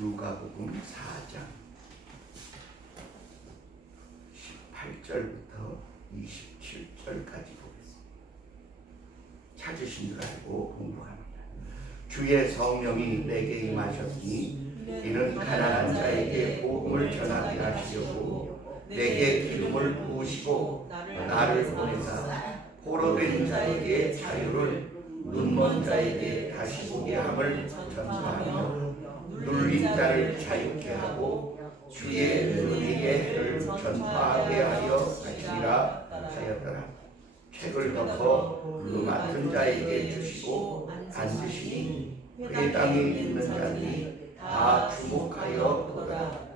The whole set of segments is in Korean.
누가복음 4장 18절부터 27절까지 보겠습니다. 찾으신 줄 알고 공부합니다. 주의 성령이 내게 임하셨으니 이는 가난한 자에게 복음을 전하게 하시려고 내게 기름을 부으시고 나를 보내사 포로된 자에게 자유를, 눈먼 자에게 다시 보게 함을 전파하며 눌린 자를 자유케 하고 주의 은혜의 해를 전파하게 하여 하시리라 하였더라. 책을 덮어 그 맡은 자에게 주시고 앉으시니 회당에 있는 자들이 다 주목하여 보더라.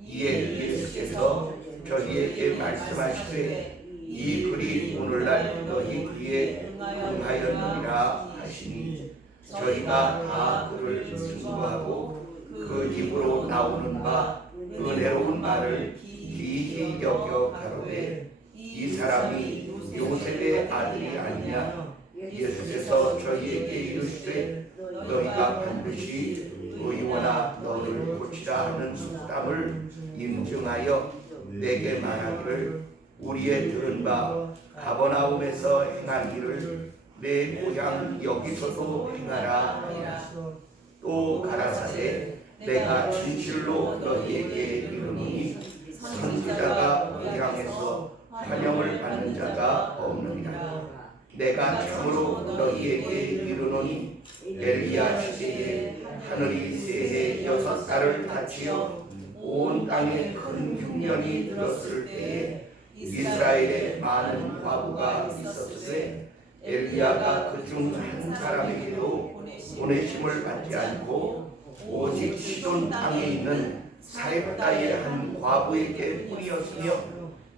이에 예수께서 저희에게 말씀하시되 이 글이 오늘날 너희 귀에 응하였느니라 하시니 저희가 다 그를 증거하고 그 입으로 나오는 바 은혜로운 말을 기이히 여겨 가로되 이 사람이 요셉의 아들이 아니냐. 예수께서 저희에게 이르시되 너희가 반드시 의원아 너를 고치라 하는 속담을 인증하여 내게 말하기를 우리의 들은 바 가버나움에서 행한 일을 내 고향 여기서도 행하라 하니라. 또 가라사대 내가 진실로 너희에게 이르노니 선지자가 고향에서 환영을 받는 자가 없느니라. 내가 참으로 너희에게 이르노니 엘리야 시대에 하늘이 새해 6달을 닫히어 온 땅에 큰 흉년이 들었을 때에 이스라엘에 많은 과부가 있었으되 엘리야가 그중 한 사람에게도 보내심을 받지 않고 오직 시돈 땅에 있는 사렙다의 한 과부에게 뿐이었으며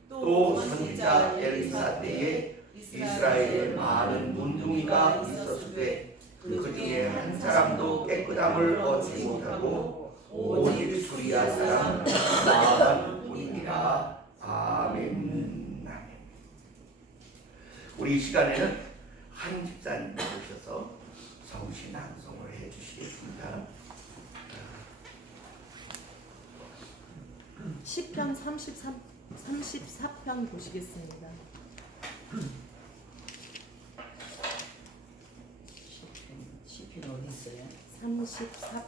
또 선지자 엘리사 때에 이스라엘에 많은 문둥이가 있었으되 그 중에 한 사람도 깨끗함을 얻지 못하고 오직 수리아 사람 나만뿐이니라. 아멘. 우리 이 시간에는 한 집사님 모셔서 성시 낭송을 해주시겠습니다. 시편 34편 보시겠습니다. 시편 어디 있어요? 34.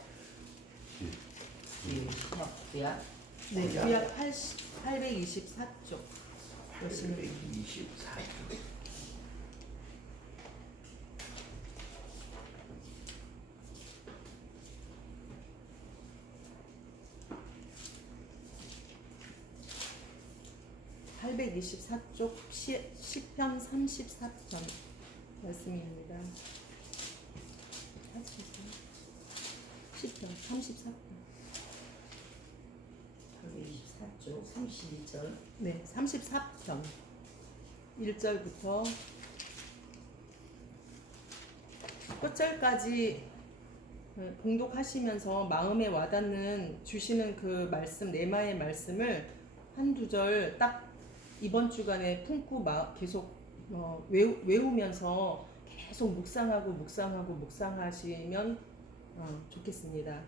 구약? 네, 구약 824쪽. 824쪽. 시편 34편 말씀입니다. 시편 34편. 824쪽 32절. 네, 34편 1절부터 끝절까지 봉독하시면서 마음에 와닿는 주시는 그 말씀, 레마의 말씀을 한두 절 딱 이번 주간에 품고 계속 외우면서 계속 묵상하시면 좋겠습니다.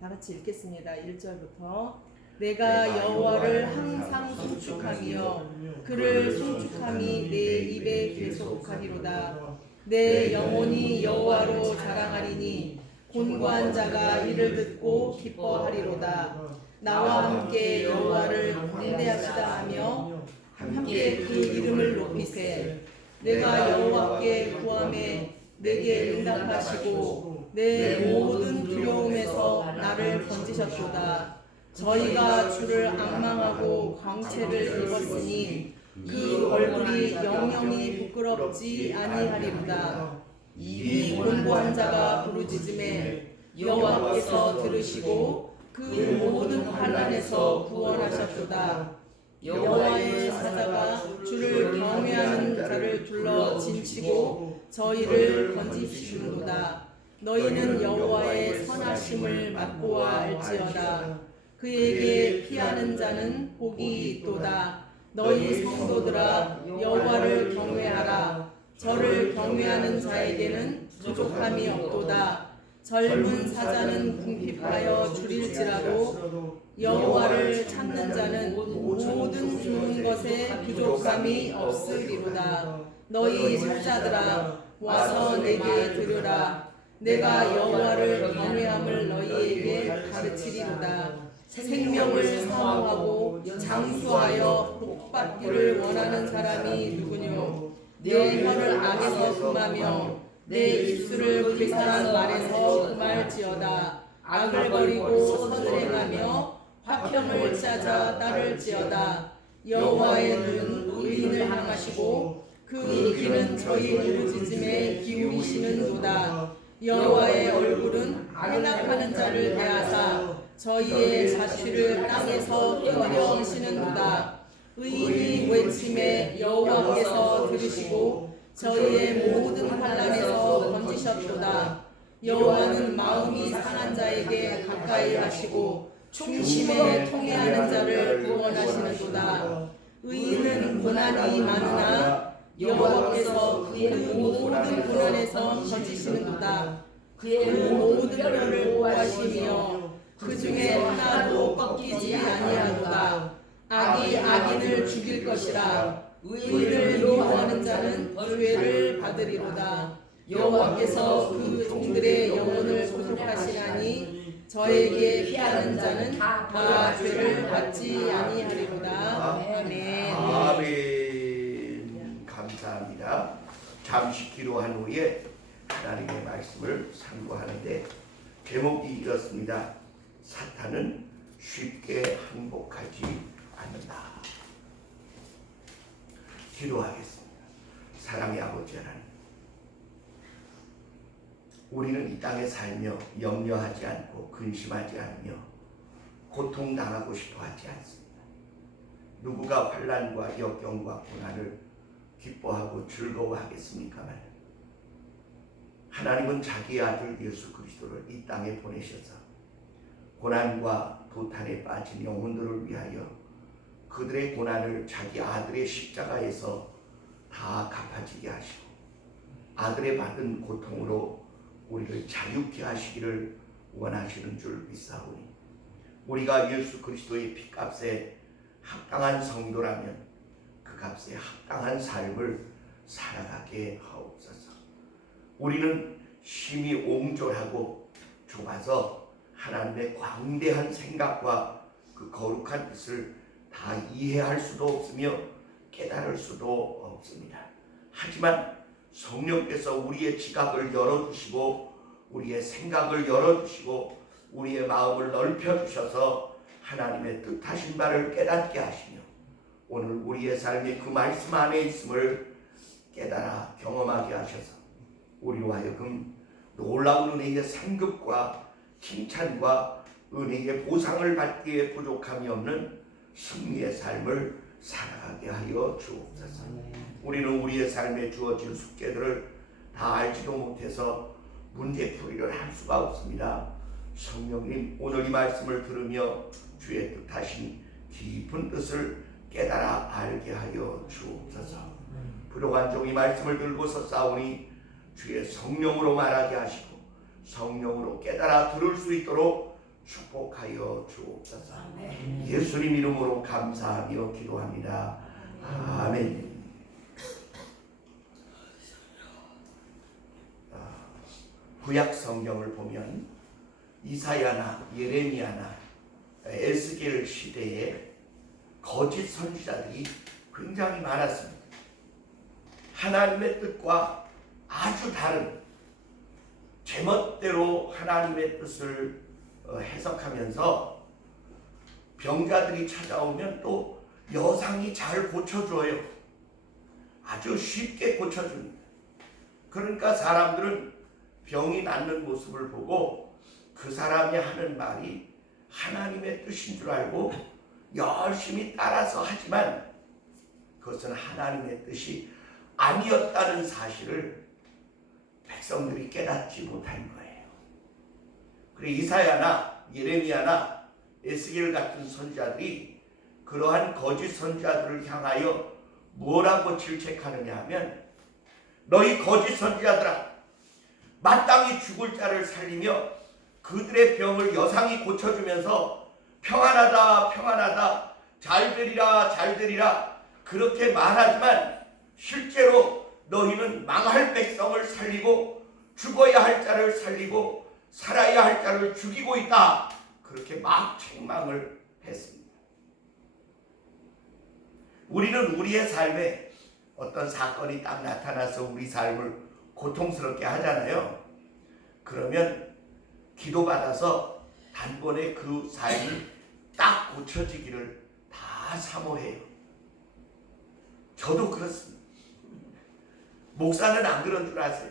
다 같이 읽겠습니다. 1절부터 내가 여호와를 항상 송축하며 그를 송축함이 내 입에 계속하리로다. 내 영혼이 여호와로 자랑하리니 곤고한 자가 이를 듣고 기뻐하리로다. 나와 함께 여호와를 광대하시다 하며 함께 그 이름을 높이세. 내가 여호와께 구하매 내게 응답하시고 내 모든 두려움에서 나를 건지셨도다. 저희가 주를 앙망하고 광채를 입었으니 그 얼굴이 영영이 부끄럽지 아니하리로다. 이 곤고한 자가 부르짖음에 여호와께서 들으시고 그 모든 환난에서 구원하셨도다. 여호와의 사자가 주를 경외하는 자를 둘러 진치고 저희를 건지시는도다. 너희는 여호와의 선하심을 맛보아 알지어다. 그에게 피하는 자는 복이 있도다. 너희 성도들아 여호와를 경외하라. 저를 경외하는 자에게는 부족함이 없도다. 젊은 사자는 궁핍하여 줄일지라도 여호와를 찾는 자는 모든 좋은 것에 부족함이 없으리로다. 너희 사자들아 와서 내게 들으라. 내가 여호와를 경외함을 너희에게 가르치리로다. 생명을 사모하고 장수하여 복받기를 원하는 사람이 누구뇨? 내 혀를 악에서 금하며 내 입술을 불쌍한 말에서 금할지어다. 악을 버리고 선을 행하며 화평을 찾아 따를지어다. 여호와의 눈은 의인을 향하시고 그 귀는 저희 부르짖음에 기울이시는도다. 여호와의 얼굴은 행악하는 자를 대하사 저희의 자취를 땅에서 끊으시는도다. 의인이 외침에 여호와께서 들으시고 저희의 모든 환난에서 건지셨도다. 여호와는 마음이 상한 자에게 가까이 가시고 중심에 통회하는 자를 구원하시는도다. 의인은 고난이 많으나 여호와께서 그의 모든 고난에서 건지시는도다. 그의 모든 뼈를 보호하시며 그 중에 하나도 꺾이지 아니하도다. 악이 악인을 죽일 것이라. 의를 미워하는 자는 죄를 받으리로다. 여호와께서 그 종들의 영혼을 구속하시나니 저에게 피하는 자는 다 죄를 받지 아니하리로다. 아멘. 아멘. 감사합니다. 잠시 기도한 후에 하나님의 말씀을 상고하는데 제목이 이렇습니다. 사탄은 쉽게 항복하지 않는다. 기도하겠습니다. 사랑의 아버지 하나님, 우리는 이 땅에 살며 염려하지 않고 근심하지 않으며 고통당하고 싶어하지 않습니다. 누구가 환난과 역경과 고난을 기뻐하고 즐거워하겠습니까만 하나님은 자기의 아들 예수 그리스도를 이 땅에 보내셔서 고난과 도탄에 빠진 영혼들을 위하여 그들의 고난을 자기 아들의 십자가에서 다 갚아지게 하시고 아들의 받은 고통으로 우리를 자유케 하시기를 원하시는 줄 믿사오니 우리가 예수 그리스도의 피값에 합당한 성도라면 그 값에 합당한 삶을 살아가게 하옵소서. 우리는 심히 옹졸하고 좁아서 하나님의 광대한 생각과 그 거룩한 뜻을 다 이해할 수도 없으며 깨달을 수도 없습니다. 하지만 성령께서 우리의 지각을 열어주시고 우리의 생각을 열어주시고 우리의 마음을 넓혀주셔서 하나님의 뜻하신 바를 깨닫게 하시며 오늘 우리의 삶이 그 말씀 안에 있음을 깨달아 경험하게 하셔서 우리로 하여금 놀라운 은혜의 상급과 칭찬과 은혜의 보상을 받기에 부족함이 없는 승리의 삶을 살아가게 하여 주옵소서. 우리는 우리의 삶에 주어진 숙제들을 다 알지도 못해서 문제풀이를 할 수가 없습니다. 성령님, 오늘 이 말씀을 들으며 주의 뜻하신 깊은 뜻을 깨달아 알게 하여 주옵소서. 부족한 종이 말씀을 들고서 싸우니 주의 성령으로 말하게 하시고 성령으로 깨달아 들을 수 있도록 축복하여 주옵소서. 예수님 이름으로 감사하며 기도합니다. 아멘. 구약 성경을 보면 이사야나 예레미야나 에스겔 시대에 거짓 선지자들이 굉장히 많았습니다. 하나님의 뜻과 아주 다른 제멋대로 하나님의 뜻을 해석하면서 병자들이 찾아오면 또 여상이 잘 고쳐줘요. 아주 쉽게 고쳐줍니다. 그러니까 사람들은 병이 낫는 모습을 보고 그 사람이 하는 말이 하나님의 뜻인 줄 알고 열심히 따라서 하지만 그것은 하나님의 뜻이 아니었다는 사실을 백성들이 깨닫지 못한 거예요. 그리고 이사야나 예레미야나 에스겔 같은 선지자들이 그러한 거짓 선지자들을 향하여 뭐라고 질책하느냐 하면 너희 거짓 선지자들아, 마땅히 죽을 자를 살리며 그들의 병을 여상히 고쳐주면서 평안하다 평안하다 잘되리라 잘되리라 그렇게 말하지만 실제로 너희는 망할 백성을 살리고 죽어야 할 자를 살리고 살아야 할 자를 죽이고 있다. 그렇게 막 책망을 했습니다. 우리는 우리의 삶에 어떤 사건이 딱 나타나서 우리 삶을 고통스럽게 하잖아요. 그러면 기도받아서 단번에 그 삶이 딱 고쳐지기를 다 사모해요. 저도 그렇습니다. 목사는 안 그런 줄 아세요?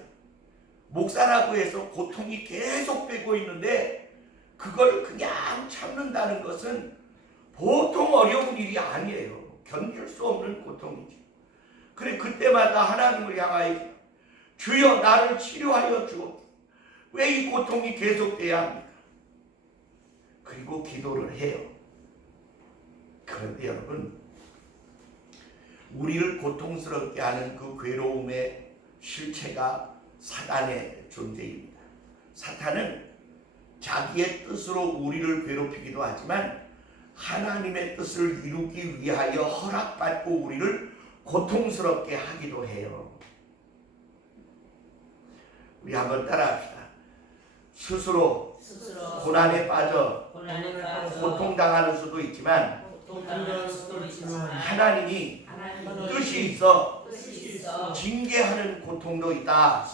목사라고 해서 고통이 계속 되고 있는데 그걸 그냥 참는다는 것은 보통 어려운 일이 아니에요. 견딜 수 없는 고통이죠. 그래 그때마다 하나님을 향하여 주여 나를 치료하여 주옵소서. 왜 이 고통이 계속돼야 합니까? 그리고 기도를 해요. 그런데 여러분 우리를 고통스럽게 하는 그 괴로움의 실체가 사탄의 존재입니다. 사탄은 자기의 뜻으로 우리를 괴롭히기도 하지만 하나님의 뜻을 이루기 위하여 허락받고 우리를 고통스럽게 하기도 해요. 우리 한번 따라합시다. 스스로 고난에 빠져 고통당하는 수도 있지만 하나님이 뜻이 있어 징계하는 고통도 있다.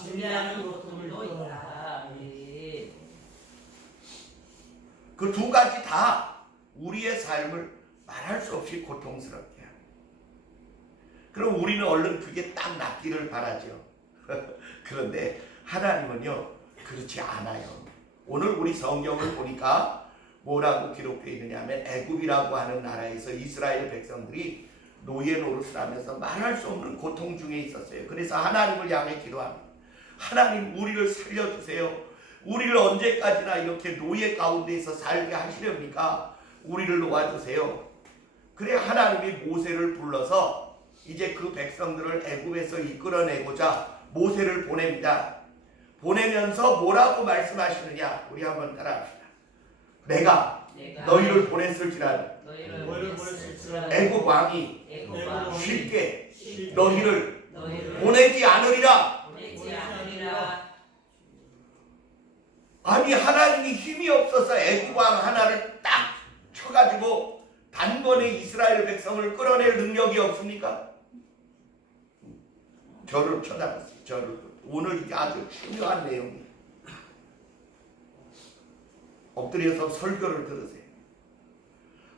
그 두 가지 다 우리의 삶을 말할 수 없이 고통스럽게 합니다. 그럼 우리는 얼른 그게 딱 낫기를 바라죠. 그런데 하나님은요 그렇지 않아요. 오늘 우리 성경을 보니까 뭐라고 기록되어 있느냐 하면 애굽이라고 하는 나라에서 이스라엘 백성들이 노예 노릇을 하면서 말할 수 없는 고통 중에 있었어요. 그래서 하나님을 향해 기도합니다. 하나님 우리를 살려주세요. 우리를 언제까지나 이렇게 노예 가운데에서 살게 하시렵니까? 우리를 놓아주세요. 그래 하나님이 모세를 불러서 이제 그 백성들을 애굽에서 이끌어내고자 모세를 보냅니다. 보내면서 뭐라고 말씀하시느냐? 우리 한번 따라합시다. 내가 너희를 보냈을지라도 애굽 왕이 쉽게 너희를 보내지 않으리라. 아니 하나님이 힘이 없어서 애굽 왕 하나를 딱 쳐가지고 단번에 이스라엘 백성을 끌어낼 능력이 없습니까? 저를 쳐다보세요. 저를. 오늘 이게 아주 중요한 내용이에요. 엎드려서 설교를 들으세요.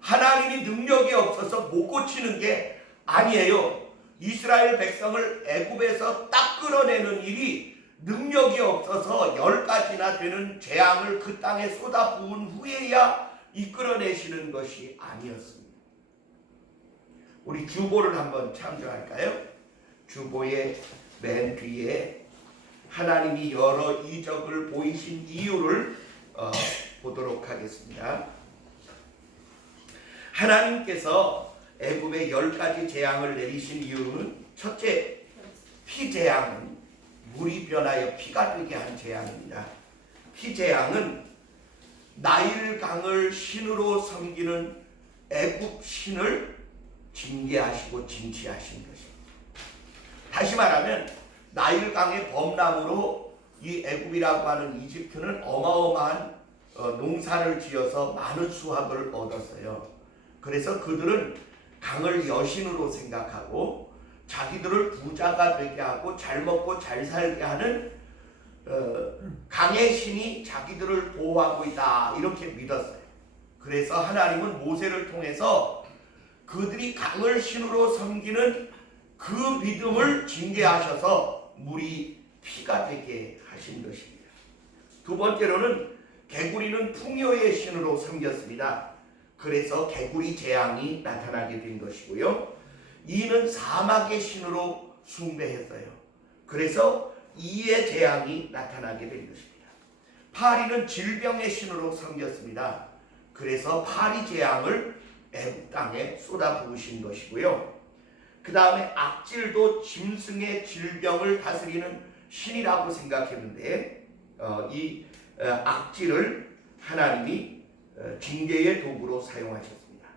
하나님이 능력이 없어서 못 고치는 게 아니에요. 이스라엘 백성을 애굽에서 딱 끌어내는 일이 능력이 없어서 10가지나 되는 재앙을 그 땅에 쏟아부은 후에야 이끌어내시는 것이 아니었습니다. 우리 주보를 한번 참조할까요? 주보의 맨 뒤에 하나님이 여러 이적을 보이신 이유를 보도록 하겠습니다. 하나님께서 애굽에 10가지 재앙을 내리신 이유는 첫째, 피재앙은 물이 변하여 피가 되게 한 재앙입니다. 피재앙은 나일강을 신으로 섬기는 애굽 신을 징계하시고 징치하신 것입니다. 다시 말하면 나일강의 범람으로 이 애굽이라고 하는 이집트는 어마어마한 농사를 지어서 많은 수확을 얻었어요. 그래서 그들은 강을 여신으로 생각하고 자기들을 부자가 되게 하고 잘 먹고 잘 살게 하는 강의 신이 자기들을 보호하고 있다 이렇게 믿었어요. 그래서 하나님은 모세를 통해서 그들이 강을 신으로 섬기는 그 믿음을 징계하셔서 물이 피가 되게 하신 것입니다. 두 번째로는 개구리는 풍요의 신으로 섬겼습니다. 그래서 개구리 재앙이 나타나게 된 것이고요. 이는 사막의 신으로 숭배했어요. 그래서 이의 재앙이 나타나게 된 것입니다. 파리는 질병의 신으로 섬겼습니다. 그래서 파리 재앙을 애굽 땅에 쏟아부으신 것이고요. 그 다음에 악질도 짐승의 질병을 다스리는 신이라고 생각했는데 이 악질을 하나님이 징계의 도구로 사용하셨습니다.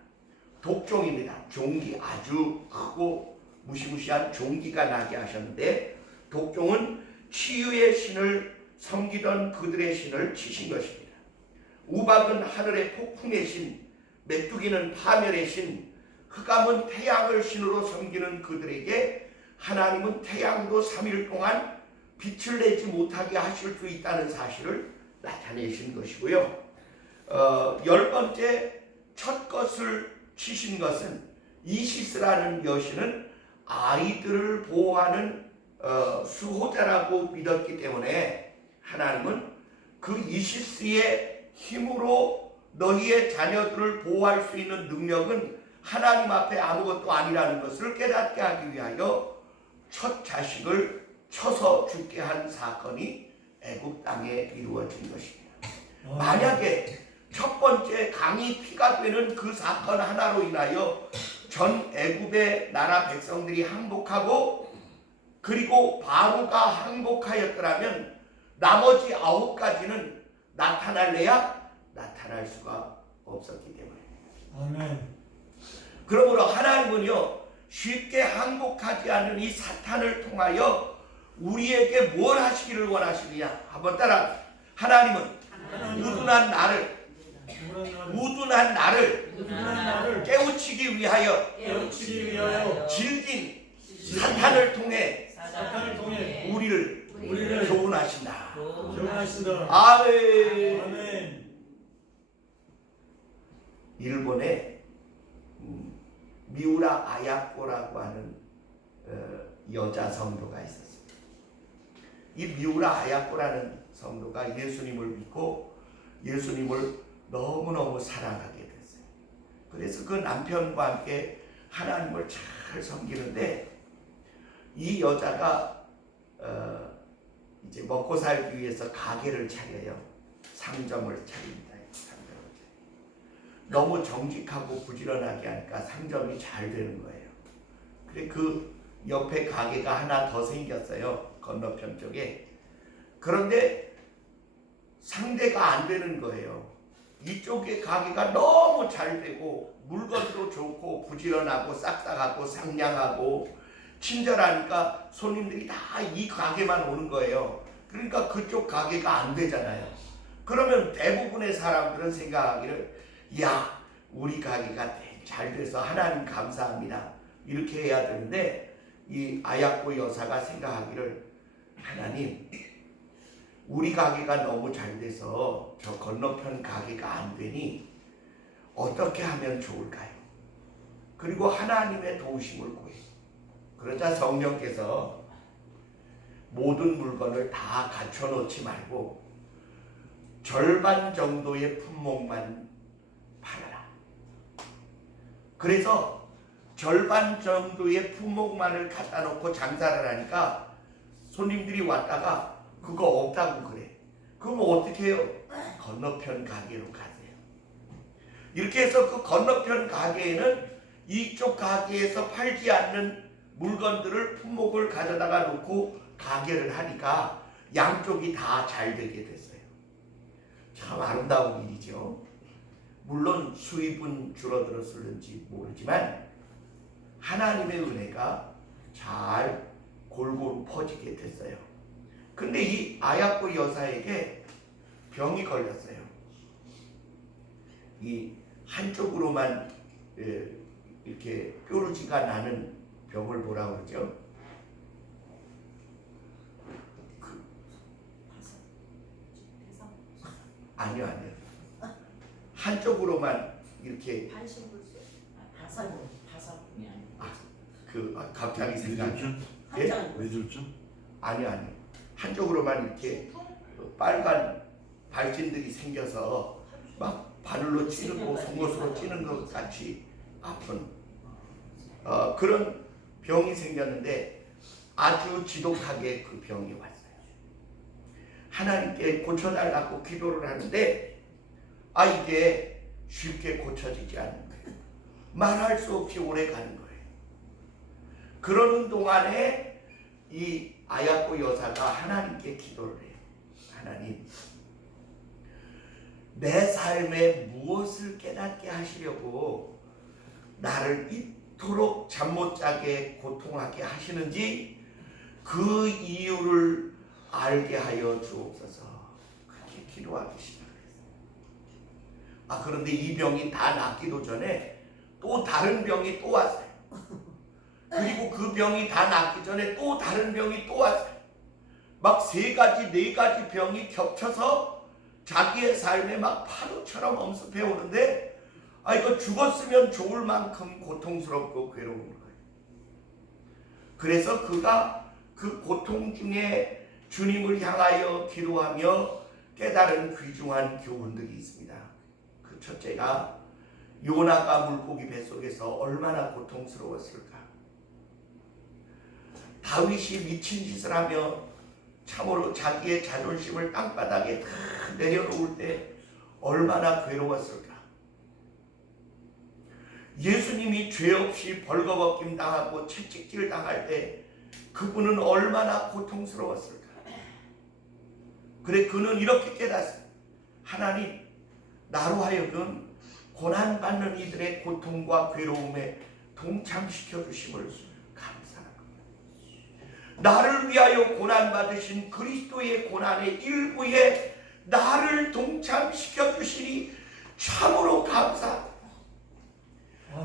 독종입니다. 종기, 아주 크고 무시무시한 종기가 나게 하셨는데, 독종은 치유의 신을 섬기던 그들의 신을 치신 것입니다. 우박은 하늘의 폭풍의 신, 메뚜기는 파멸의 신, 흑암은 태양을 신으로 섬기는 그들에게 하나님은 태양도 3일 동안 빛을 내지 못하게 하실 수 있다는 사실을 나타내신 것이고요. 10번째 첫 것을 치신 것은 이시스라는 여신은 아이들을 보호하는 수호자라고 믿었기 때문에 하나님은 그 이시스의 힘으로 너희의 자녀들을 보호할 수 있는 능력은 하나님 앞에 아무것도 아니라는 것을 깨닫게 하기 위하여 첫 자식을 쳐서 죽게 한 사건이 애굽 땅에 이루어진 것입니다. 만약에 첫 번째 강이 피가 되는 그 사건 하나로 인하여 전 애굽의 나라 백성들이 항복하고 그리고 바로가 항복하였더라면 나머지 9가지는 나타날래야 나타날 수가 없었기 때문에. 아멘. 그러므로 하나님은요, 쉽게 항복하지 않는 이 사탄을 통하여 우리에게 뭘 하시기를 원하시느냐? 한번 따라. 하나님은 우둔한 나를 깨우치기 위하여 질긴 사탄을 통해 우리를 교훈하신다. 아멘. 아멘. 일본에 미우라 아야코라고 하는 여자 성도가 있었습니다. 이 미우라 아야코라는 성도가 예수님을 믿고 예수님을 너무너무 사랑하게 됐어요. 그래서 그 남편과 함께 하나님을 잘 섬기는데, 이 여자가 이제 먹고 살기 위해서 가게를 차려요. 상점을 차립니다. 너무 정직하고 부지런하게 하니까 상점이 잘 되는 거예요. 그래 그 옆에 가게가 하나 더 생겼어요. 건너편 쪽에. 그런데 상대가 안 되는 거예요. 이쪽의 가게가 너무 잘 되고 물건도 좋고 부지런하고 싹싹하고 상냥하고 친절하니까 손님들이 다 이 가게만 오는 거예요. 그러니까 그쪽 가게가 안 되잖아요. 그러면 대부분의 사람들은 생각하기를, 야, 우리 가게가 잘 돼서 하나님 감사합니다, 이렇게 해야 되는데, 이 아야코 여사가 생각하기를, 하나님, 우리 가게가 너무 잘 돼서 저 건너편 가게가 안 되니 어떻게 하면 좋을까요? 그리고 하나님의 도우심을 구해. 그러자 성령께서 모든 물건을 다 갖춰놓지 말고 절반 정도의 품목만 팔아라. 그래서 절반 정도의 품목만을 갖다 놓고 장사를 하니까 손님들이 왔다가 그거 없다고 그래. 그럼 어떻게 해요? 건너편 가게로 가세요. 이렇게 해서 그 건너편 가게에는 이쪽 가게에서 팔지 않는 물건들을 품목을 가져다가 놓고 가게를 하니까 양쪽이 다 잘 되게 됐어요. 참 아름다운 일이죠. 물론 수입은 줄어들었을지 모르지만 하나님의 은혜가 잘 골고루 퍼지게 됐어요. 근데 이 아야코 여사에게 병이 걸렸어요. 이 한쪽으로만 이렇게 뾰루지가 나는 병을 뭐라 그러죠? 아니요. 한쪽으로만 이렇게 파사분이 아니고 갑자기 생각이. 뇌졸중? 아니요. 한쪽으로만 이렇게 빨간 발진들이 생겨서 막 바늘로 찌르고 송곳으로 찌는 것 같이 아픈 그런 병이 생겼는데 아주 지독하게 그 병이 왔어요. 하나님께 고쳐달라고 기도를 하는데 이게 쉽게 고쳐지지 않는 거예요. 말할 수 없이 오래 가는 거예요. 그러는 동안에 이 아야코 여사가 하나님께 기도를 해요. 하나님, 내 삶에 무엇을 깨닫게 하시려고 나를 이토록 잠 못 자게 고통하게 하시는지 그 이유를 알게 하여 주옵소서. 그렇게 기도하기 시작했어요. 그런데 이 병이 다 낫기도 전에 또 다른 병이 또 왔어요. 그리고 그 병이 다 낫기 전에 또 다른 병이 또 왔어요. 막 3가지, 4가지 병이 겹쳐서 자기의 삶에 막 파도처럼 엄습해 오는데, 이거 죽었으면 좋을 만큼 고통스럽고 괴로운 거예요. 그래서 그가 그 고통 중에 주님을 향하여 기도하며 깨달은 귀중한 교훈들이 있습니다. 그 첫째가 요나가 물고기 뱃속에서 얼마나 고통스러웠을까. 다윗이 미친 짓을 하며 참으로 자기의 자존심을 땅바닥에 다 내려놓을 때 얼마나 괴로웠을까. 예수님이 죄 없이 벌거벗김 당하고 채찍질 당할 때 그분은 얼마나 고통스러웠을까. 그래, 그는 이렇게 깨닫습니다. 하나님, 나로 하여금 고난받는 이들의 고통과 괴로움에 동참시켜 주심을 감사합니다. 나를 위하여 고난받으신 그리스도의 고난의 일부에 나를 동참시켜 주시니 참으로 감사합니다.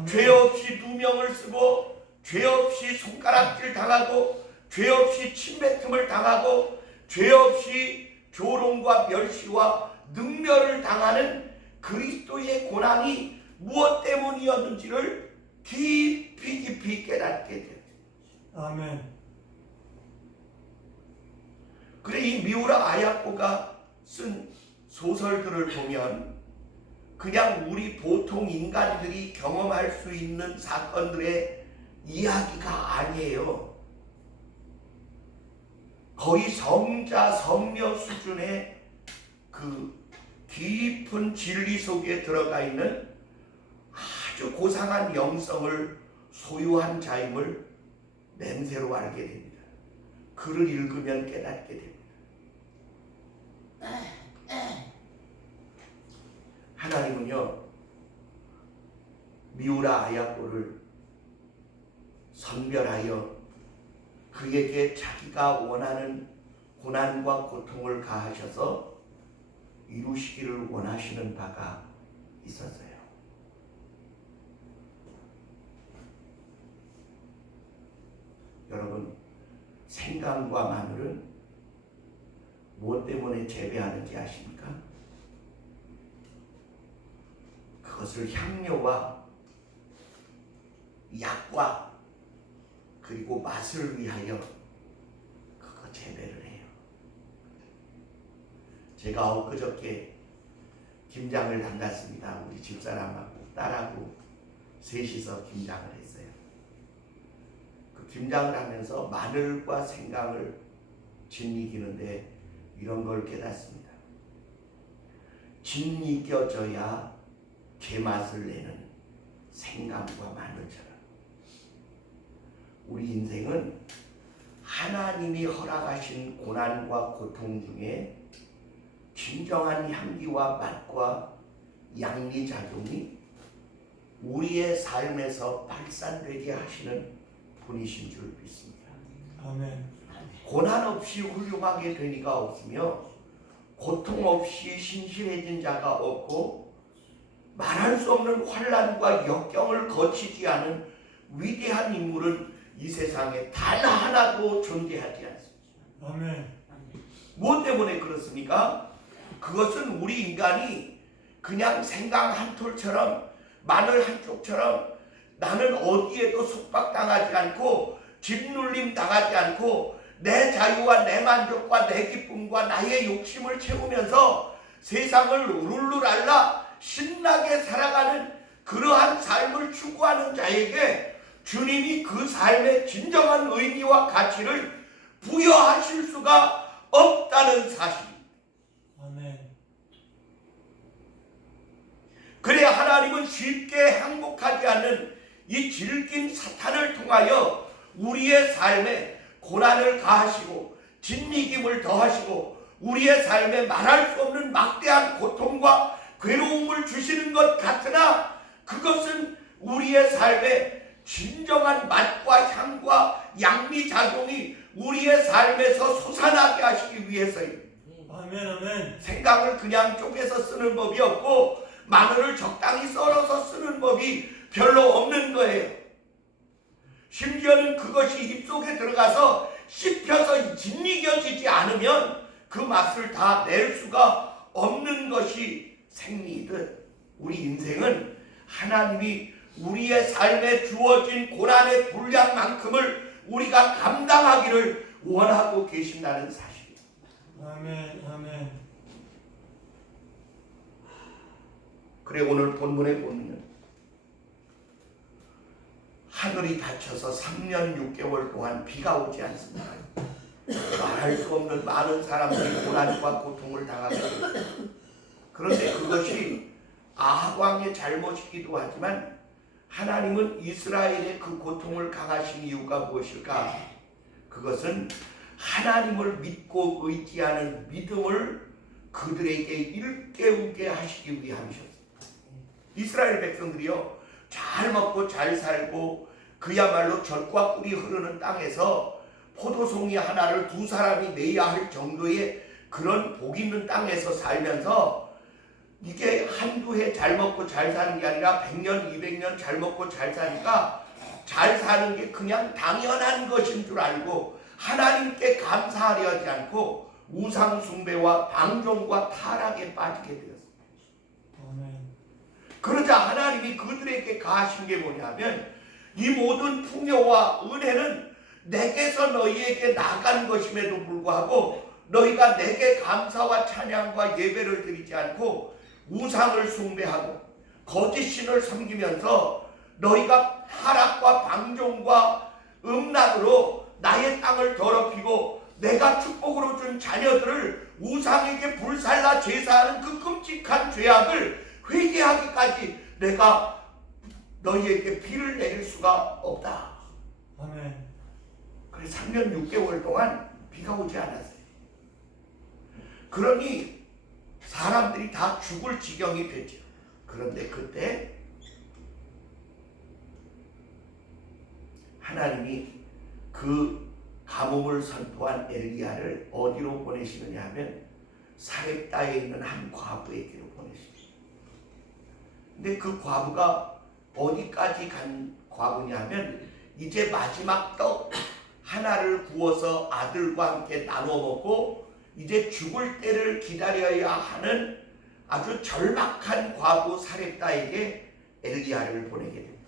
죄 없이 누명을 쓰고 죄 없이 손가락질 당하고 죄 없이 침뱉음을 당하고 죄 없이 조롱과 멸시와 능멸을 당하는 그리스도의 고난이 무엇 때문이었는지를 깊이 깨닫게 됩니다. 아멘. 그래, 이 미우라 아야코가 쓴 소설들을 보면 그냥 우리 보통 인간들이 경험할 수 있는 사건들의 이야기가 아니에요. 거의 성자 성녀 수준의 그 깊은 진리 속에 들어가 있는 아주 고상한 영성을 소유한 자임을 냄새로 알게 됩니다. 글을 읽으면 깨닫게 됩니다. 하나님은요, 미우라 아야코를 선별하여 그에게 자기가 원하는 고난과 고통을 가하셔서 이루시기를 원하시는 바가 있었어요. 여러분, 생강과 마늘은 무엇 때문에 재배하는지 아십니까? 그것을 향료와 약과 그리고 맛을 위하여 그거 재배를 해요. 제가 엊그저께 김장을 담갔습니다. 우리 집사람하고 딸하고 셋이서 김장을 했어요. 그 김장을 하면서 마늘과 생강을 짓이기는데 이런 걸 깨닫습니다. 짓이겨져야 제맛을 내는 생강과 마늘처럼 우리 인생은 하나님이 허락하신 고난과 고통 중에 진정한 향기와 맛과 양리작용이 우리의 삶에서 발산되게 하시는 분이신 줄 믿습니다. 아멘. 고난 없이 훌륭하게 된 이가 없으며 고통 없이 신실해진 자가 없고 말할 수 없는 환난과 역경을 거치지 않은 위대한 인물은 이 세상에 단 하나도 존재하지 않습니다. 아멘. 무엇 때문에 그렇습니까? 그것은 우리 인간이 그냥 생강 한 톨처럼 마늘 한 쪽처럼 나는 어디에도 속박당하지 않고 짓눌림 당하지 않고 내 자유와 내 만족과 내 기쁨과 나의 욕심을 채우면서 세상을 룰루랄라 신나게 살아가는 그러한 삶을 추구하는 자에게 주님이 그 삶의 진정한 의미와 가치를 부여하실 수가 없다는 사실입니다. 아멘. 그래야 하나님은 쉽게 항복하지 않는 이 질긴 사탄을 통하여 우리의 삶에 고난을 가하시고 진미김을 더하시고 우리의 삶에 말할 수 없는 막대한 고통과 괴로움을 주시는 것 같으나 그것은 우리의 삶에 진정한 맛과 향과 양리작용이 우리의 삶에서 솟아나게 하시기 위해서입니다. 아멘. 아멘. 생강을 그냥 쪼개서 쓰는 법이 없고 마늘을 적당히 썰어서 쓰는 법이 별로 없는 거예요. 심지어는 그것이 입속에 들어가서 씹혀서 짓이겨지지 않으면 그 맛을 다 낼 수가 없는 것이 생리이듯 우리 인생은 하나님이 우리의 삶에 주어진 고난의 분량만큼을 우리가 감당하기를 원하고 계신다는 사실입니다. 아멘. 아멘. 그래 오늘 본문에 보면 하늘이 닫혀서 3년 6개월 동안 비가 오지 않습니다. 말할 수 없는 많은 사람들이 고난과 고통을 당하게 됩니다. 그런데 그것이 아합 왕의 잘못이기도 하지만 하나님은 이스라엘의 그 고통을 강하신 이유가 무엇일까? 그것은 하나님을 믿고 의지하는 믿음을 그들에게 일깨우게 하시기 위함이셨습니다. 이스라엘 백성들이요 잘 먹고 잘 살고 그야말로 젖과 꿀이 흐르는 땅에서 포도송이 하나를 두 사람이 내야 할 정도의 그런 복 있는 땅에서 살면서 이게 한두 해 잘 먹고 잘 사는 게 아니라 100년 200년 잘 먹고 잘 사니까 잘 사는 게 그냥 당연한 것인 줄 알고 하나님께 감사하려 하지 않고 우상 숭배와 방종과 타락에 빠지게 되었습니다. 아멘. 그러자 하나님이 그들에게 가하신 게 뭐냐면 이 모든 풍요와 은혜는 내게서 너희에게 나간 것임에도 불구하고 너희가 내게 감사와 찬양과 예배를 드리지 않고 우상을 숭배하고 거짓신을 섬기면서 너희가 타락과 방종과 음란으로 나의 땅을 더럽히고 내가 축복으로 준 자녀들을 우상에게 불살라 제사하는 그 끔찍한 죄악을 회개하기까지 내가 너희에게 비를 내릴 수가 없다. 아멘. 그래서 3년 6개월 동안 비가 오지 않았어요. 그러니 사람들이 다 죽을 지경이 됐죠. 그런데 그때 하나님이 그 가뭄을 선포한 엘리야를 어디로 보내시느냐 하면 사렙다에 있는 한 과부에게로 보내십니다. 근데 그 과부가 어디까지 간 과부냐면 이제 마지막 떡 하나를 구워서 아들과 함께 나눠 먹고 이제 죽을 때를 기다려야 하는 아주 절박한 과부 사렙다에게 엘리야를 보내게 됩니다.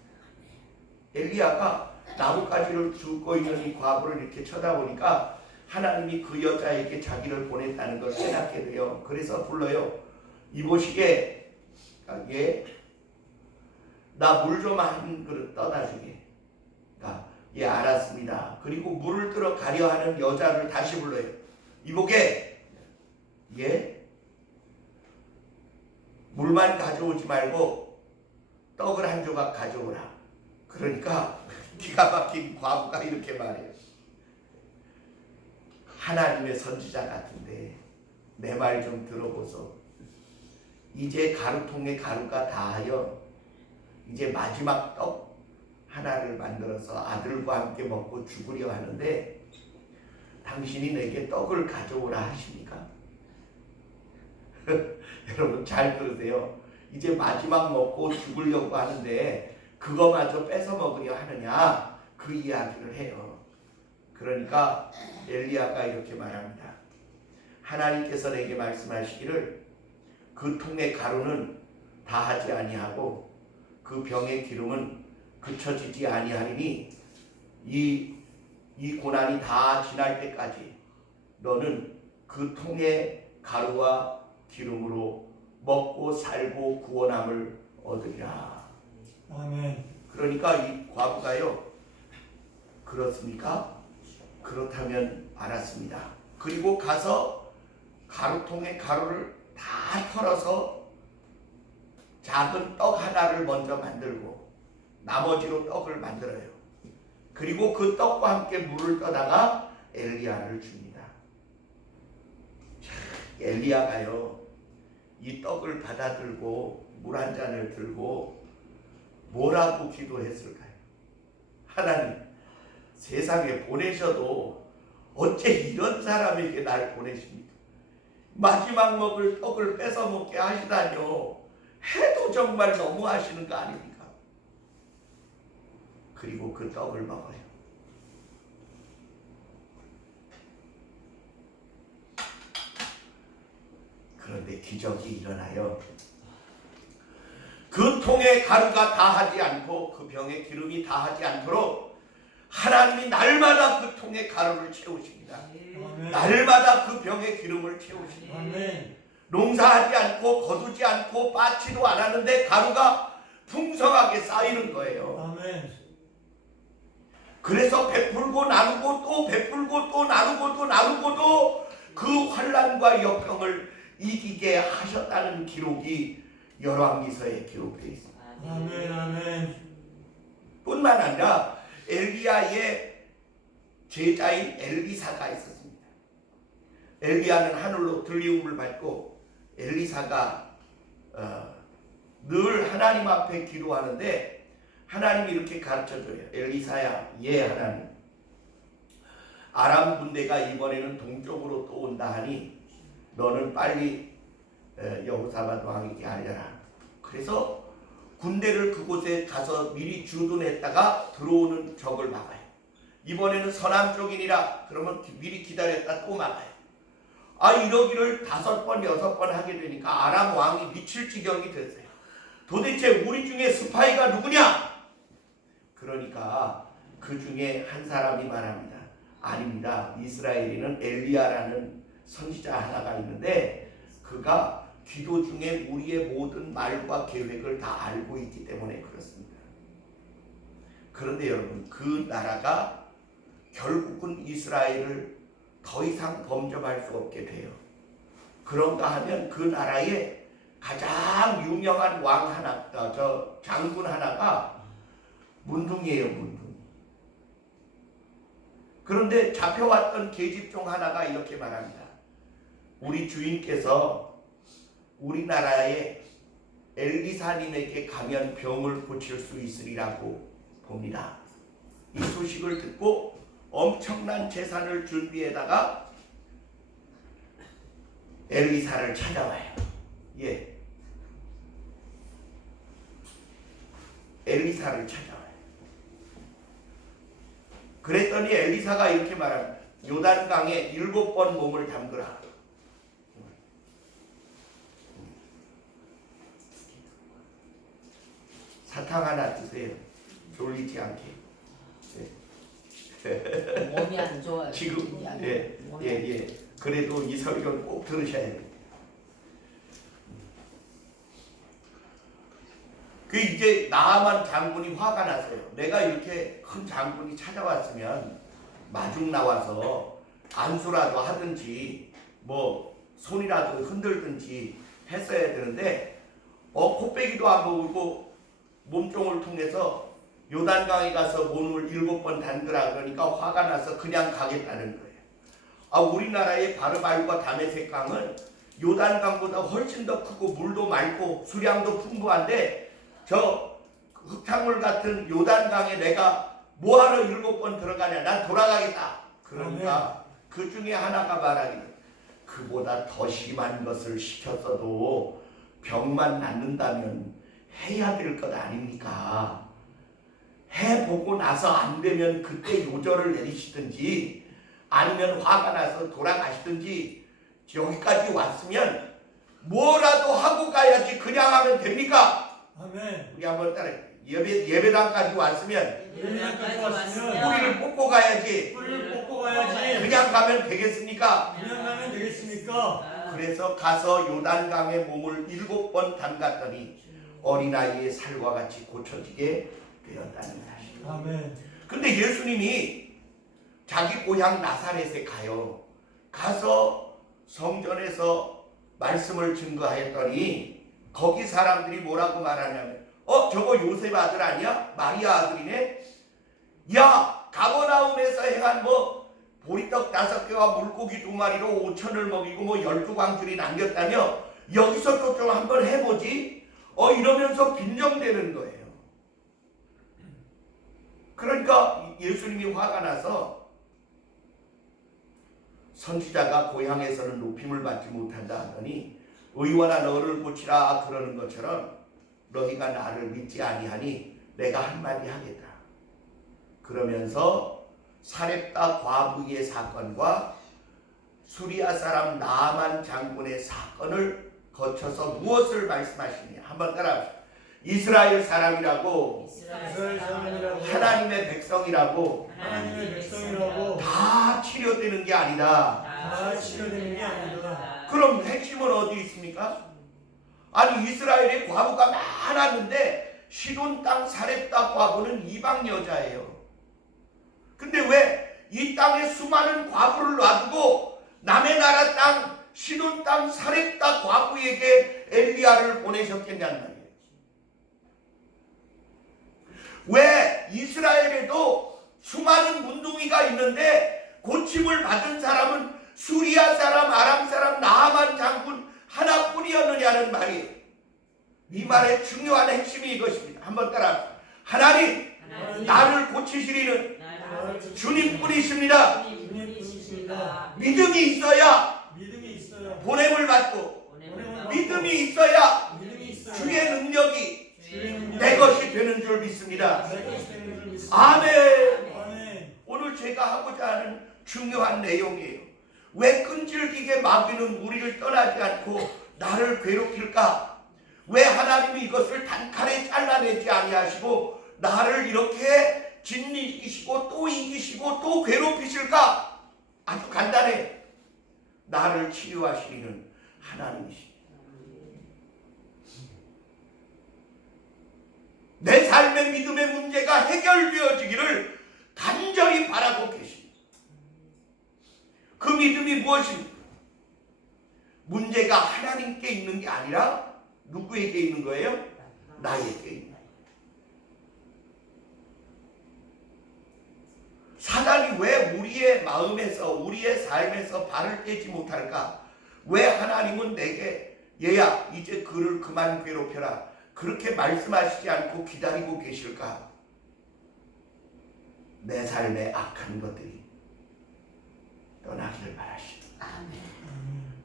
엘리야가 나뭇가지를 들고 있는 이 과부를 이렇게 쳐다보니까 하나님이 그 여자에게 자기를 보냈다는 걸 깨닫게 돼요. 그래서 불러요. 이보시게 나 물 좀 한 그릇 떠다 주게. 예 알았습니다. 그리고 물을 들어 가려 하는 여자를 다시 불러요. 이보게 물만 가져오지 말고 떡을 한 조각 가져오라. 그러니까 기가 막힌 과부가 이렇게 말해요. 하나님의 선지자 같은데 내 말 좀 들어보소. 이제 가루통에 가루가 다하여 이제 마지막 떡 하나를 만들어서 아들과 함께 먹고 죽으려 하는데 당신이 내게 떡을 가져오라 하십니까? 여러분 잘 들으세요. 이제 마지막 먹고 죽으려고 하는데 그거마저 뺏어 먹으려 하느냐 그 이야기를 해요. 그러니까 엘리야가 이렇게 말합니다. 하나님께서 내게 말씀하시기를 그 통의 가루는 다하지 아니하고 그 병의 기름은 그쳐지지 아니하리니 이 고난이 다 지날 때까지 너는 그 통의 가루와 기름으로 먹고 살고 구원함을 얻으리라. 아멘. 그러니까 이 과부가요. 그렇습니까? 그렇다면 알았습니다. 그리고 가서 가루통에 가루를 다 털어서 작은 떡 하나를 먼저 만들고 나머지로 떡을 만들어요. 그리고 그 떡과 함께 물을 떠다가 엘리야를 줍니다. 자, 엘리야가요 이 떡을 받아들고 물 한 잔을 들고 뭐라고 기도했을까요? 하나님, 세상에 보내셔도 어째 이런 사람에게 날 보내십니까? 마지막 먹을 떡을 뺏어 먹게 하시다뇨. 해도 정말 너무 하시는 거 아닙니까? 그리고 그 떡을 먹어요. 그런데 기적이 일어나요. 그 통에 가루가 다하지 않고 그 병에 기름이 다하지 않도록 하나님이 날마다 그 통에 가루를 채우십니다. 아멘. 날마다 그 병에 기름을 채우십니다. 아멘. 농사하지 않고 거두지 않고 빠지도 않았는데 가루가 풍성하게 쌓이는 거예요. 아멘. 그래서 베풀고 나누고 또 베풀고 또 나누고 또 나누고도 그 환난과 역경을 이기게 하셨다는 기록이 열왕기서에 기록되어 있습니다. 아멘. 아멘. 뿐만 아니라 엘리야의 제자인 엘리사가 있었습니다. 엘리야는 하늘로 들리움을 받고 엘리사가 늘 하나님 앞에 기도하는데 하나님이 이렇게 가르쳐줘요. 엘리사야, 예 하나님, 아람 군대가 이번에는 동쪽으로 또 온다 하니 너는 빨리 여호사밧 왕에게 알려라. 그래서 군대를 그곳에 가서 미리 주둔했다가 들어오는 적을 막아요. 이번에는 서남 쪽이니라 그러면 미리 기다렸다 또 막아요. 이러기를 5번 6번 하게 되니까 아람 왕이 미칠 지경이 됐어요. 도대체 우리 중에 스파이가 누구냐? 그러니까 그 중에 한 사람이 말합니다. 아닙니다. 이스라엘에는 엘리야라는 선지자 하나가 있는데 그가 기도 중에 우리의 모든 말과 계획을 다 알고 있기 때문에 그렇습니다. 그런데 여러분, 그 나라가 결국은 이스라엘을 더 이상 범접할 수 없게 돼요. 그런가 하면 그 나라의 가장 유명한 왕 하나, 장군 하나가 문둥이에요, 문둥이. 그런데 잡혀왔던 계집 중 하나가 이렇게 말합니다. 우리 주인께서 우리나라의 엘리사님에게 가면 병을 고칠 수 있으리라고 봅니다. 이 소식을 듣고 엄청난 재산을 준비해다가 엘리사를 찾아와요. 예, 엘리사를 찾아와요. 그랬더니 엘리사가 이렇게 말합니다. 요단강에 7번 몸을 담그라. 사탕 하나 드세요. 졸리지 않게. 몸이 안 좋아요. 지금 몸이 안 예. 그래도 이 설교는 꼭 들으셔야 돼요. 그 이제 나하만 장군이 화가 났어요. 내가 이렇게 큰 장군이 찾아왔으면 마중 나와서 안수라도 하든지 뭐 손이라도 흔들든지 했어야 되는데 코빼기도 안 먹고 몸종을 통해서 요단강에 가서 몸을 7번 담그라 그러니까 화가 나서 그냥 가겠다는 거예요. 우리나라의 바르바유과 다메섹 강은 요단강보다 훨씬 더 크고 물도 맑고 수량도 풍부한데 저 흙탕물 같은 요단강에 내가 뭐하러 7번 들어가냐, 난 돌아가겠다. 그러니까 그 중에 하나가 말하기를 그보다 더 심한 것을 시켰어도 병만 낫는다면 해야 될 것 아닙니까? 해보고 나서 안 되면 그때 요절을 내리시든지 아니면 화가 나서 돌아가시든지 여기까지 왔으면 뭐라도 하고 가야지 그냥 하면 됩니까? 아멘. 우리 한번 따라 예배당까지 왔으면 예배당까지 왔으면 뿌리를 뽑고 가야지 뿔을 뽑고 가야지. 그냥 가면 되겠습니까? 그냥 가면 되겠습니까? 그래서 가서 요단강에 몸을 7번 담갔더니 어린아이의 살과 같이 고쳐지게 되었다는 사실. 아멘. 근데 예수님이 자기 고향 나사렛에 가서 성전에서 말씀을 증거했더니 거기 사람들이 뭐라고 말하냐면 저거 요셉 아들 아니야? 마리아 아들이네? 야, 가버나움에서 행한 보리떡 5개와 물고기 2마리로 5천을 먹이고 뭐 12광줄이 남겼다며 여기서 좀 한번 해보지? 이러면서 빈정대는 거예요. 그러니까 예수님이 화가 나서 선지자가 고향에서는 높임을 받지 못한다 하더니 의원아 너를 고치라 그러는 것처럼 너희가 나를 믿지 아니하니 내가 한마디 하겠다. 그러면서 사렙다 과부의 사건과 수리아 사람 나아만 장군의 사건을 거쳐서 무엇을 말씀하시냐 한번 따라합시다. 이스라엘 사람이라고 이스라엘 사람이라고 하나님의 백성이라고 하나님의 백성이라고 다 치료되는 게 아니다. 다 치료되는 게 아니다. 그럼 핵심은 어디 있습니까? 아니 이스라엘에 과부가 많았는데 시돈 땅 사렙다 과부는 이방 여자예요. 근데 왜 이 땅에 수많은 과부를 놔두고 남의 나라 땅 시돈 땅 사렙다 과부에게 엘리야를 보내셨겠냐는 말이에요. 왜 이스라엘에도 수많은 문둥이가 있는데 고침을 받은 사람은 수리아 사람, 아람 사람, 나아만 장군 하나뿐이었느냐는 말이에요. 이 말의 중요한 핵심이 이것입니다. 한번 따라 하나님 나를 고치시리는 주님뿐이십니다. 주님뿐이십니다. 믿음이 있어야 믿음이 있어요. 보냄을 받고 믿음이 있어야 믿음이 있어요. 주의 능력이 주의 능력이 내 것이 되는 줄 믿습니다. 내 것이 되는 줄 믿습니다. 아멘. 아멘. 오늘 제가 하고자 하는 중요한 내용이에요. 왜 끈질기게 마귀는 우리를 떠나지 않고 나를 괴롭힐까? 왜 하나님이 이것을 단칼에 잘라내지 아니하시고 나를 이렇게 짓이시고 또 이기시고 또 괴롭히실까? 아주 간단해. 나를 치료하시는 하나님이십니다. 내 삶의 믿음의 문제가 해결되어지기를 간절히 바라고 계십니다. 그 믿음이 무엇입니까? 문제가 하나님께 있는 게 아니라 누구에게 있는 거예요? 나에게 있는 거예요. 사단이 왜 우리의 마음에서 우리의 삶에서 발을 떼지 못할까? 왜 하나님은 내게 얘야 이제 그를 그만 괴롭혀라 그렇게 말씀하시지 않고 기다리고 계실까? 내 삶의 악한 것들이 떠나기를 바라십니다.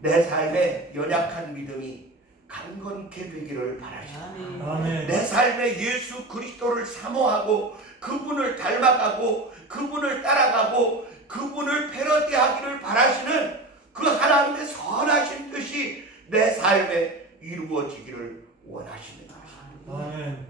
내 삶의 연약한 믿음이 강건케 되기를 바라십니다. 아멘. 내 삶에 예수 그리스도를 사모하고 그분을 닮아가고 그분을 따라가고 그분을 패러디하기를 바라시는 그 하나님의 선하신 뜻이 내 삶에 이루어지기를 원하시는 것입니다. 아멘.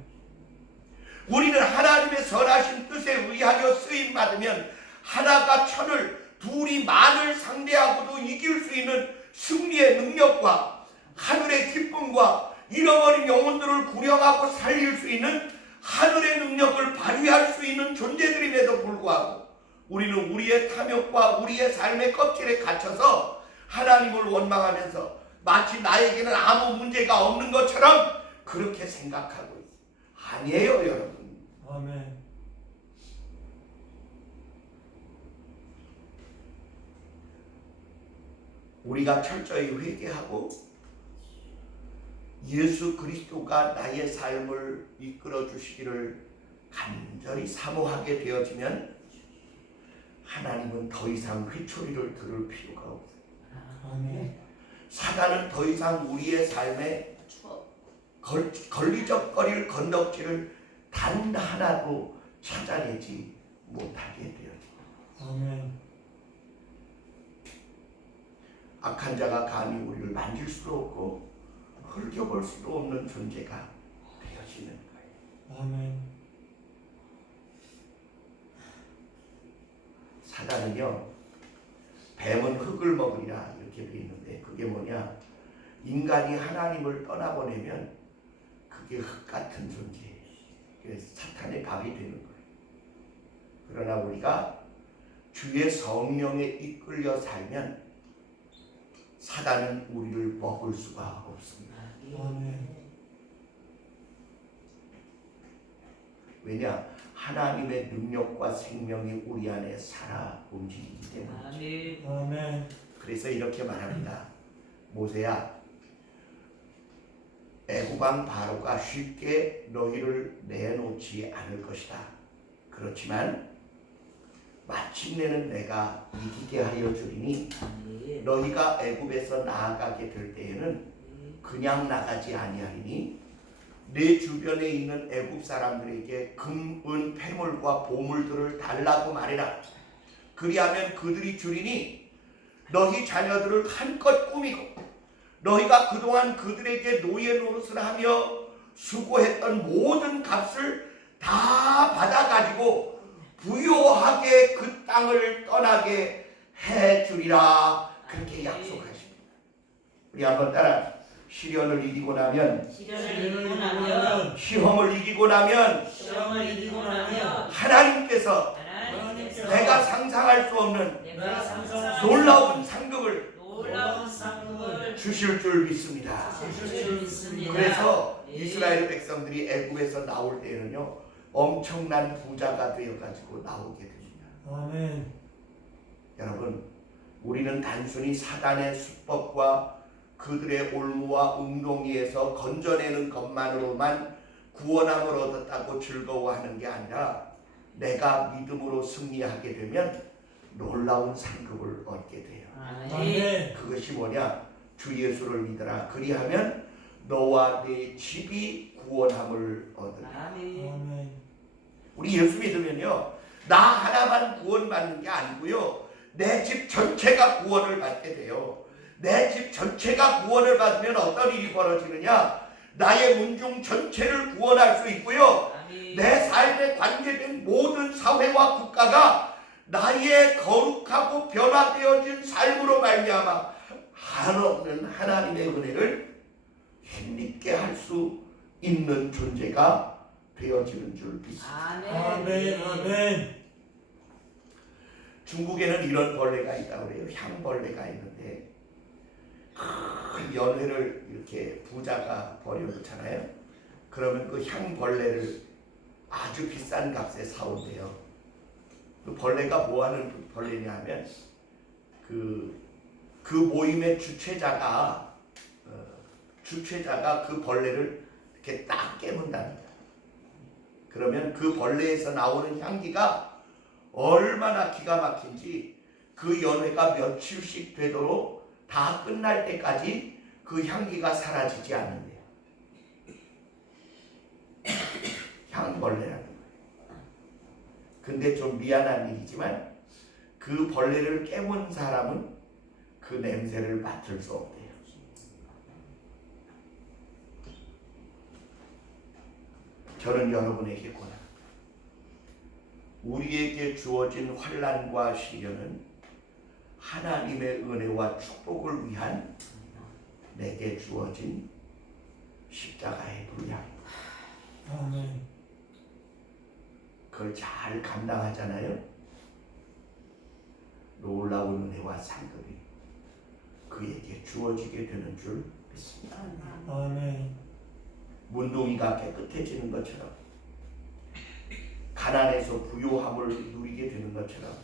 우리는 하나님의 선하신 뜻에 의하여 쓰임 받으면 하나가 천을 둘이 만을 상대하고도 이길 수 있는 승리의 능력과 하늘의 기쁨과 잃어버린 영혼들을 구령하고 살릴 수 있는 하늘의 능력을 발휘할 수 있는 존재들임에도 불구하고 우리는 우리의 탐욕과 우리의 삶의 껍질에 갇혀서 하나님을 원망하면서 마치 나에게는 아무 문제가 없는 것처럼 그렇게 생각하고 있어요. 아니에요, 여러분. 아멘. 우리가 철저히 회개하고 예수 그리스도가 나의 삶을 이끌어 주시기를 간절히 사모하게 되어지면 하나님은 더 이상 회초리를 들을 필요가 없어요. 아멘. 사단은 더 이상 우리의 삶에 걸리적거릴 건덕지를 단 하나도 찾아내지 못하게 되어집니다. 아멘. 악한 자가 감히 우리를 만질 수도 없고 흘겨볼 수도 없는 존재가 되어지는 거예요. 아멘. 사단은요, 뱀은 흙을 먹으리라 이렇게 되어 있는데 그게 뭐냐? 인간이 하나님을 떠나보내면 그게 흙 같은 존재예요. 그래서 사탄의 밥이 되는 거예요. 그러나 우리가 주의 성령에 이끌려 살면 사단은 우리를 먹을 수가 없습니다. 아멘. 왜냐? 하나님의 능력과 생명이 우리 안에 살아 움직이기 때문이죠. 아멘. 아멘. 그래서 이렇게 말합니다. 모세야, 애국왕 바로가 쉽게 너희를 내놓지 않을 것이다. 그렇지만 마침내는 내가 이기게 하여 주리니 아멘. 너희가 애굽에서 나아가게 될 때에는 그냥 나가지 아니하리니 내 주변에 있는 애굽 사람들에게 금, 은, 폐물과 보물들을 달라고 말해라. 그리하면 그들이 주리니 너희 자녀들을 한껏 꾸미고 너희가 그동안 그들에게 노예 노릇을 하며 수고했던 모든 값을 다 받아가지고 부요하게 그 땅을 떠나게 해주리라. 그렇게 약속하십니다. 우리 한번 따라. 시련을 이기고 나면, 시련을 이기고 나면, 시험을 이기고 나면 시험을 이기고 나면 하나님께서 하나님께서 내가 상상할 수 없는 내가 상상한 놀라운 상급을 놀라운 상급을 주실 줄 믿습니다. 주실 줄 믿습니다. 그래서 예. 이스라엘 백성들이 애굽에서 나올 때는요, 엄청난 부자가 되어가지고 나오게 됩니다. 아멘. 여러분, 우리는 단순히 사단의 수법과 그들의 올무와 웅동이에서 건져내는 것만으로만 구원함을 얻었다고 즐거워하는 게 아니라 내가 믿음으로 승리하게 되면 놀라운 상급을 얻게 돼요. 아멘. 아멘. 그것이 뭐냐? 주 예수를 믿어라. 그리하면 너와 네 집이 구원함을 얻으라. 아멘. 아멘. 우리 예수 믿으면요, 나 하나만 구원받는 게 아니고요, 내 집 전체가 구원을 받게 돼요. 내 집 전체가 구원을 받으면 어떤 일이 벌어지느냐? 나의 문중 전체를 구원할 수 있고요, 아멘. 내 삶에 관계된 모든 사회와 국가가 나의 거룩하고 변화되어진 삶으로 말미암아 한없는 하나님의 은혜를 힘있게 할 수 있는 존재가 되어지는 줄 믿습니다. 아멘. 아멘. 중국에는 이런 벌레가 있다고 그래요. 향벌레가 있는데 큰 연회를 이렇게 부자가 버려놓잖아요. 그러면 그 향벌레를 아주 비싼 값에 사온대요. 그 벌레가 뭐하는 벌레냐 하면 그 모임의 주최자가 그 벌레를 이렇게 딱 깨문답니다. 그러면 그 벌레에서 나오는 향기가 얼마나 기가 막힌지 그 연회가 며칠씩 되도록 다 끝날 때까지 그 향기가 사라지지 않는데요. 향벌레라는 거예요. 근데 좀 미안한 일이지만 그 벌레를 깨문 사람은 그 냄새를 맡을 수 없대요. 저는 여러분에게 권합니다. 우리에게 주어진 환난과 시련은 하나님의 은혜와 축복을 위한 내게 주어진 십자가의 분량입니다. 아멘. 그걸 잘 감당하잖아요. 놀라운 은혜와 상급이 그에게 주어지게 되는 줄 믿습니다. 아멘. 문둥이가 깨끗해지는 것처럼, 가난에서 부요함을 누리게 되는 것처럼,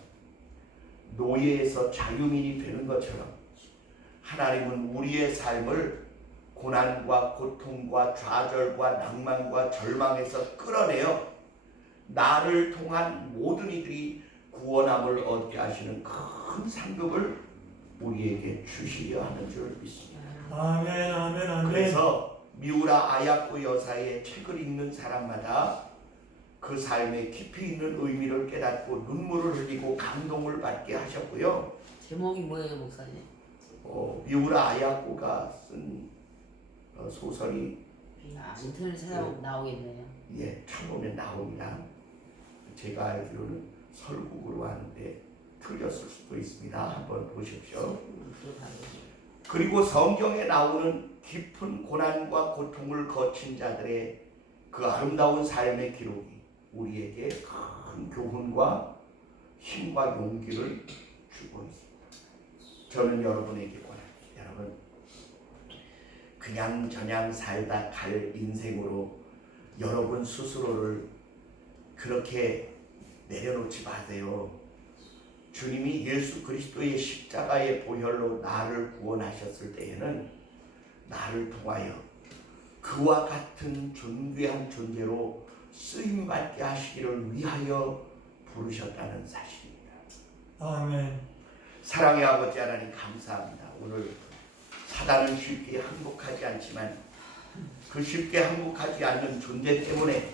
노예에서 자유민이 되는 것처럼, 하나님은 우리의 삶을 고난과 고통과 좌절과 낭만과 절망에서 끌어내어 나를 통한 모든 이들이 구원함을 얻게 하시는 큰 상급을 우리에게 주시려 하는 줄 믿습니다. 아멘. 아멘. 아멘. 그래서 미우라 아야코 여사의 책을 읽는 사람마다 그 삶에 깊이 있는 의미를 깨닫고 눈물을 흘리고 감동을 받게 하셨고요. 제목이 뭐예요, 목사님? 미우라 아야코가 쓴 소설이 인터넷에 나오겠네요. 찾아보면 나옵니다. 제가 알기로는 설국으로 하는데 틀렸을 수도 있습니다. 한번 보십시오. 그리고 성경에 나오는 깊은 고난과 고통을 거친 자들의 그 아름다운 삶의 기록이 우리에게 큰 교훈과 힘과 용기를 주고 있습니다. 저는 여러분에게 권합니다. 여러분, 그냥 저냥 살다 갈 인생으로 여러분 스스로를 그렇게 내려놓지 마세요. 주님이 예수 그리스도의 십자가의 보혈로 나를 구원하셨을 때에는 나를 통하여 그와 같은 존귀한 존재로 쓰임받게 하시기를 위하여 부르셨다는 사실입니다. 아멘. 사랑의 아버지 하나님 감사합니다. 오늘 사단은 쉽게 항복하지 않지만 그 쉽게 항복하지 않는 존재 때문에